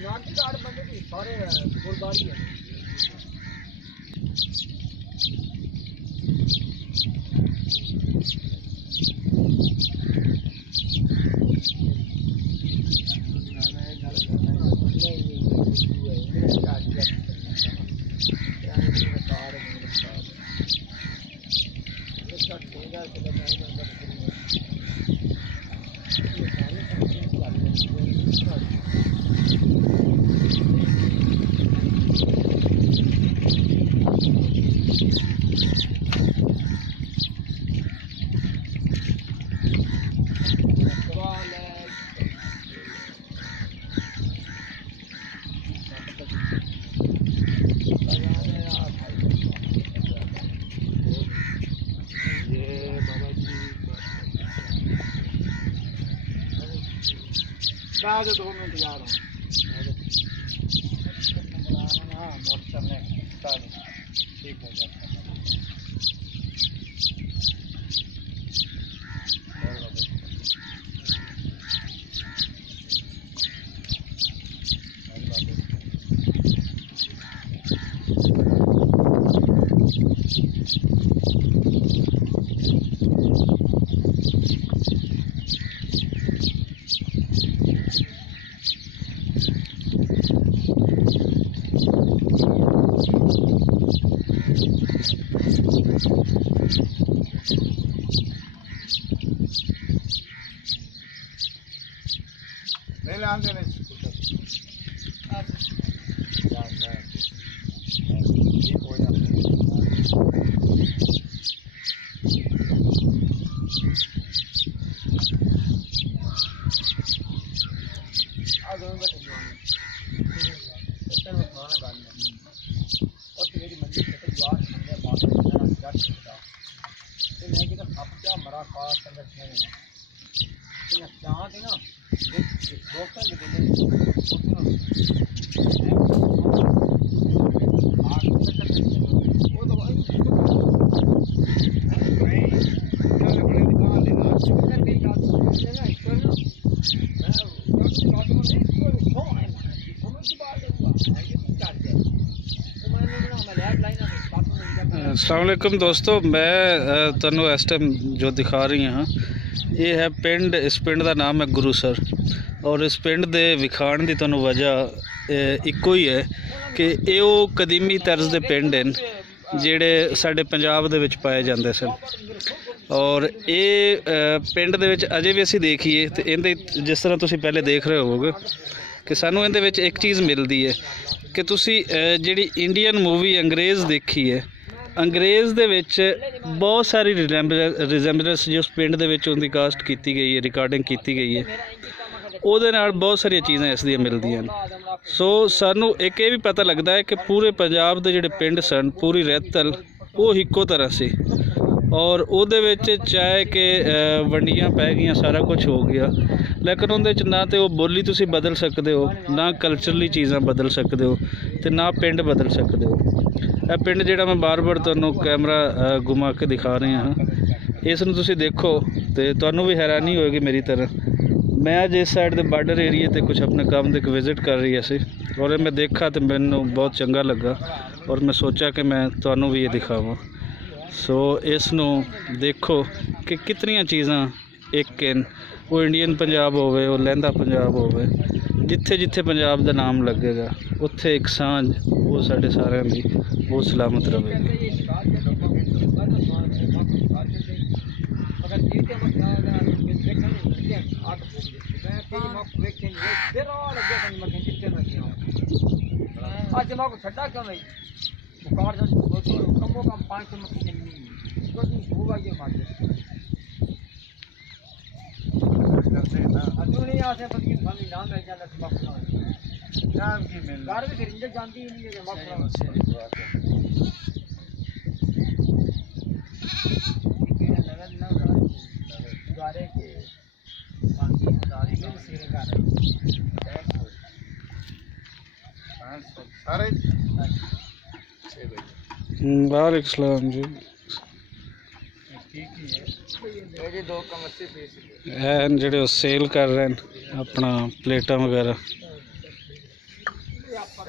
नाटी card बंदे की सारे गुरबारी है। मैं 2 मिनट जा रहा हूँ। हाँ मोटर ठीक हो गया। नहीं लाने नहीं मरा खास संगठन ना अस्सलाम वालेकुम दोस्तों, मैं तुहानू इस टाइम जो दिखा रही हाँ ये है पिंड। इस पिंड का नाम है गुरुसर और इस पिंड के विखाण की तुहानू वजह इको ही है कि ये कदीमी तर्ज के पिंड हैं जिहड़े साडे पंजाब दे विच पाए जाते सन। और ये पिंड दे विच अजे भी असीं देखीए तो इहदे जिस तरह तुसीं पहले देख रहे होवोगे कि सानू इहदे विच एक चीज़ मिलती है कि तुसीं जिहड़ी इंडियन मूवी अंग्रेज़ देखी है, अंग्रेज़ दे विच बहुत सारी रिजेंबलेंस जो उस पिंड दे विच उनकी कास्ट की गई है, रिकॉर्डिंग की गई है, ਉਹਦੇ ਨਾਲ बहुत सारिया चीज़ां इस दी मिलदियां ने। सो सानू एक ये भी पता लगता है कि पूरे पंजाब के जिहड़े पिंड सन, पूरी रैतल वो इक्को तरह से और ਉਹਦੇ ਵਿੱਚ चाहे कि वंडियां पै गई, सारा कुछ हो गया, लेकिन ਉਹਦੇ ਵਿੱਚ ना तो वो बोली तुसी बदल सकते हो, ना कल्चरली चीज़ां बदल सकते हो, तो ना पिंड बदल सकते हो। यह पिंड जिहड़ा मैं बार बार तुहानू कैमरा घुमा के दिखा रहे हाँ, इसनूं तुसी देखो तो तुहानू भी हैरानी होएगी मेरी तरह। मैं अज इस साइड के बार्डर एरिए ते कुछ अपने काम के विजिट कर रही सी और मैं देखा तो मैनू बहुत चंगा लगा और मैं सोचा कि मैं तुहानू भी ये दिखावां। सो इसनू देखो कि कितनी चीज़ां एक हैं, वो इंडियन पंजाब होवे, वो लहंदा पंजाब होवे, जिथे जिथे पंजाब का नाम लगेगा उत्थे एक सांझ वो साडे सारिਆਂ दी वो सलामत रहेगी। छड्डा क्यों नहीं बुखार कमो कम 500 मक्खी जन्नी तो होगा ये मार करते हैं ना अजू नहीं आसे बल्कि खाली नाम मिल जाता है मक्खना नाम की मिल घर में फिर जानती ही नहीं है मक्खना लगन ना द्वारे के बाकी दादी के सिरे का सारे वालेकुम जी। जिहड़े सेल कर रहे हैं अपना प्लेटा वगैरह ਆਪਾਂ